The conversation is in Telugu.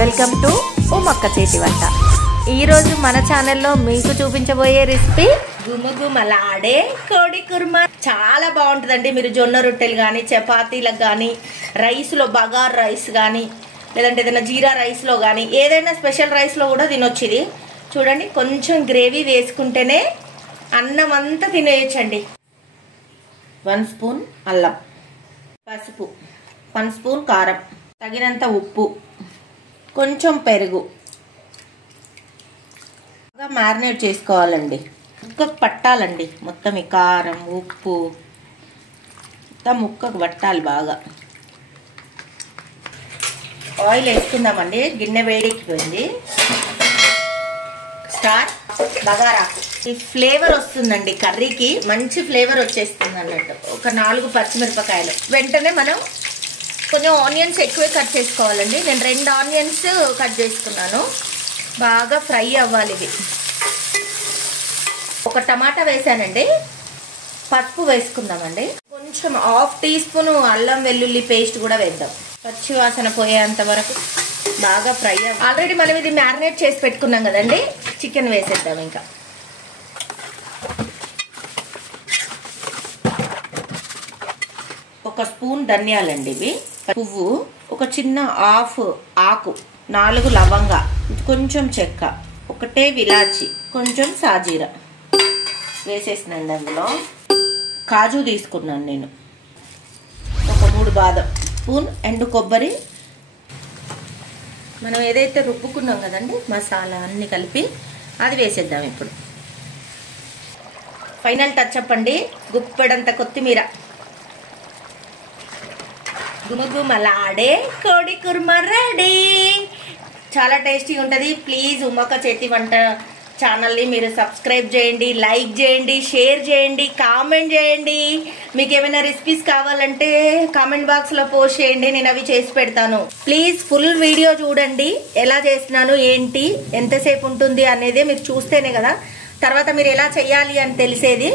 వెల్కమ్ టు ఉమక్క చేతి వంట. ఈరోజు మన ఛానల్లో మీకు చూపించబోయే రెసిపీ గుమగుమలాడే కోడి కుర్మా. చాలా బాగుంటుందండి. మీరు జొన్న రొట్టెలు కానీ, చపాతీలకు కానీ, రైస్లో బగార్ రైస్ కానీ, లేదంటే ఏదైనా జీరా రైస్లో కానీ, ఏదైనా స్పెషల్ రైస్లో కూడా తినొచ్చు. ఇది చూడండి, కొంచెం గ్రేవీ వేసుకుంటేనే అన్నం అంతా తినేయచ్చండి. 1 స్పూన్ అల్లం, పసుపు, 1 స్పూన్ కారం, తగినంత ఉప్పు, కొంచెం పెరుగు మ్యారినేట్ చేసుకోవాలండి. ముక్కకు పట్టాలండి మొత్తం. ఈ కారం ఉప్పు మొత్తం ముక్కకు పట్టాలి బాగా. ఆయిల్ వేసుకుందామండి. గిన్నె వేడెక్కిపోయింది. స్టార్ట్. బగారాకు. ఈ ఫ్లేవర్ వస్తుందండి కర్రీకి, మంచి ఫ్లేవర్ వచ్చేస్తుంది అన్నట్టు. ఒక 4 పచ్చిమిరపకాయలు. వెంటనే మనం కొంచెం ఆనియన్స్ ఎక్కువే కట్ చేసుకోవాలండి. నేను 2 ఆనియన్స్ కట్ చేసుకున్నాను. బాగా ఫ్రై అవ్వాలి ఇది. ఒక టమాటా వేసానండి. పసుపు వేసుకుందామండి. కొంచెం 1/2 టీ స్పూన్ అల్లం వెల్లుల్లి పేస్ట్ కూడా వేద్దాం. పచ్చి వాసన పోయేంత వరకు బాగా ఫ్రై అవ్వాలి. ఆల్రెడీ మనం ఇది మ్యారినేట్ చేసి పెట్టుకున్నాం కదండి. చికెన్ వేసేద్దాం. ఇంకా ఒక స్పూన్ ధనియాలండి. ఇవి పువ్వు, ఒక చిన్న 1/2 ఆకు, 4 లవంగా, కొంచెం చెక్క, 1 విలాచి, కొంచెం సాజీరా వేసేసినండి. అందులో కాజు తీసుకున్నాను నేను. ఒక 3 బాదం, స్పూన్ ఎండు కొబ్బరి. మనం ఏదైతే రుబ్బుకున్నాం కదండి మసాలా అన్ని కలిపి, అది వేసేద్దాం ఇప్పుడు. ఫైనల్ టచ్ అప్ అండి, గుప్పెడంత కొత్తిమీర. గుమగుమలాడే కోడి కుర్మా రెడీ. చాలా టేస్టీగా ఉంటుంది. ప్లీజ్ ఉమక్క చేతి వంట ఛానల్ని మీరు సబ్స్క్రైబ్ చేయండి, లైక్ చేయండి, షేర్ చేయండి, కామెంట్ చేయండి. మీకు ఏమైనా రెసిపీస్ కావాలంటే కామెంట్ బాక్స్లో పోస్ట్ చేయండి, నేను అవి చేసి పెడతాను. ప్లీజ్ ఫుల్ వీడియో చూడండి. ఎలా చేస్తున్నాను, ఏంటి, ఎంతసేపు ఉంటుంది అనేది మీరు చూస్తేనే కదా తర్వాత మీరు ఎలా చేయాలి అని తెలిసేది.